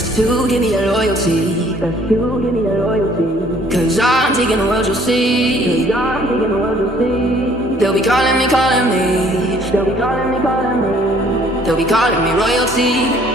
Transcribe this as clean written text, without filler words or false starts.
Best to give me that loyalty. Best to give me that loyalty. Cause I'm taking the world, you'll see. Cause I'm taking the world, you'll see. They'll be calling me, calling me. They'll be calling me, calling me. They'll be calling me royalty.